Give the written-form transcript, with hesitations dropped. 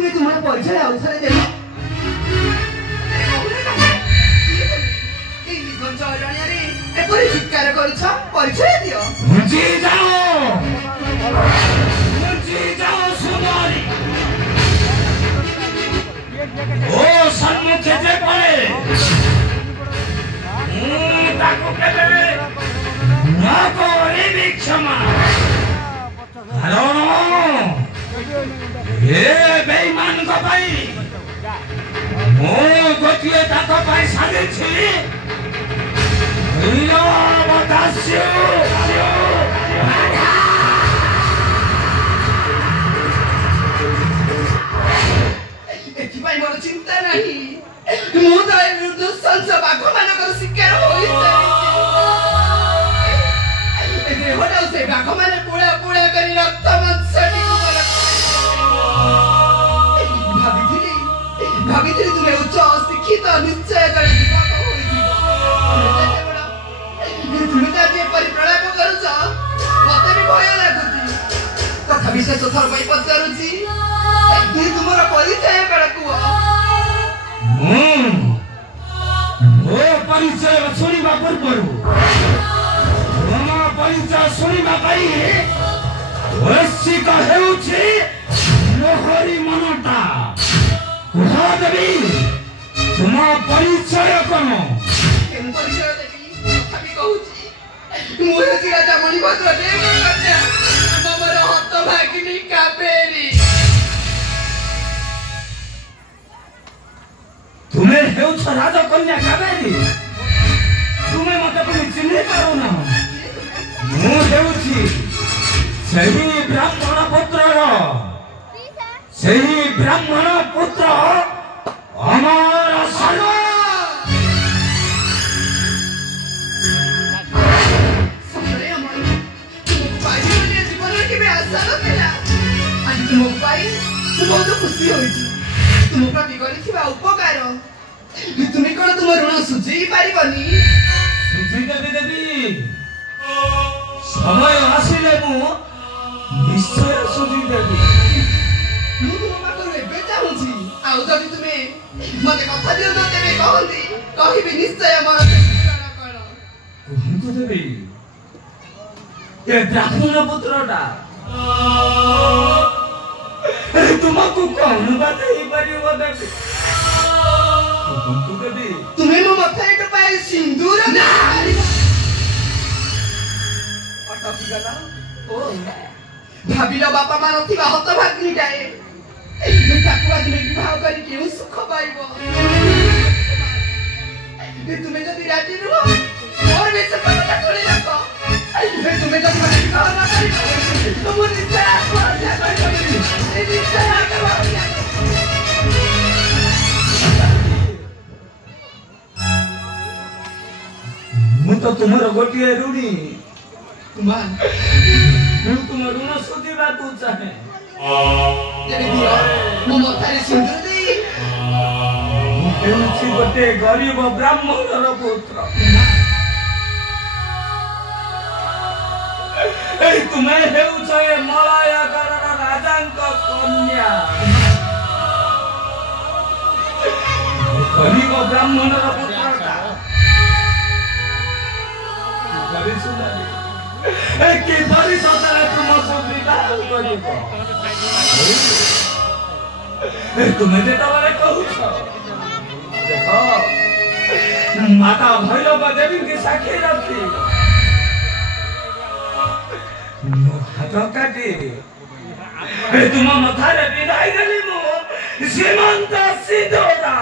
तुम्हें तुम्हारा परिचय अवसर दे चित्कार परिचय दियो मुझे जाओ सुनारी ओ सम्मुखे जे पड़े ताको केबे ना करिबी क्षमा कारण ए बेईमान को भाई मो गोटिए ताको भाई साजे छी यो बतास्यो एथिपाई मोर चिंता नहीं मु तो दुष्संस बाघ मानकर शिकार होई सारी होटा से बाघ माने पुड़ा पुड़ा करी रक्त मांस भाविथिली तुम्हें उच्च शिक्षित निश्चय करे दीपक होई तुम्हें तो जे परिप्रलाप करूछ मते भी भय लागुची तथा विशेष थर पई पचारुची तुम्हारा परिचय करा कुआ ओ परिचय सुनिबा पूर्वरु मम परिचय सुनिबा पाई वैश्विक हेउछि मोहरी मनटा कुहा देवी तुम परिचय कौन केम परिचय देवी तथापि कहूछि मुहे राजा मणिभद्र देव कन्या ममर हत भागिनी कावेरी तुम्हें हेउछ राजा कन्या कावेरी तुम्हें मते पुनी चिन्हि पारो ना मु हेउछि सही ब्राह्मण पुत्र अमर सर्व सरे अमर पाई बोले जीवन के बे आशा नथिला आज तुम पाई तू बहुत खुशी होइछि तुम प्रति गरिथिबा उपकार तुम्हें कोन तुम ऋण सुझी पारिबनी सुझी देवी समय आसिले मु निश्चय सुझी देवी मु तुम पाखरु एबे चाहुछि आउ जदि तुमे मते कथा दियो तो तेबे कहंदी कहिबी निश्चय मोर कण कहंतु देवी ए ब्राह्मण पुत्रटा तुमको कौन बात ही परिबो देवी कहंतु देवी तुम्हें मो मथारे टपाई सिंदूर ना अटकी गला ओ भाबिलो बापा मा नथिबा हत भाग्नी जाए ताकू आज में विवाह करी केउ सुख पाइबो तुम्हें जदि राजी रहो और भी सब पता चले रखो तुम्हें जदि मने विवाह ना करी तो मु निश्चय आत्महत्या करिबी निश्चय आत्महत्या मु तो तुम्हारा गोटिए ऋणी कुमार मु तुम ऋण सुझिबा तू चाहे जदि दियो मो मथारे सिंदूर देई हेउछि गोटे गरीब ब्राह्मणर पुत्र ए तुमे हेउछ ए मलयगरर राजांक कन्या गरीब ब्राह्मणर पुत्रटा गरीब सुनारी ए के बड़ी सतरे तुम सुविधा करिबो ए तुमे जेता बारे कहूछ देखो माता भैरव देवी की साक्षी रखी हाथ काटी तुम मथारे विदाई देली मु श्रीमंत सिद्धोरा।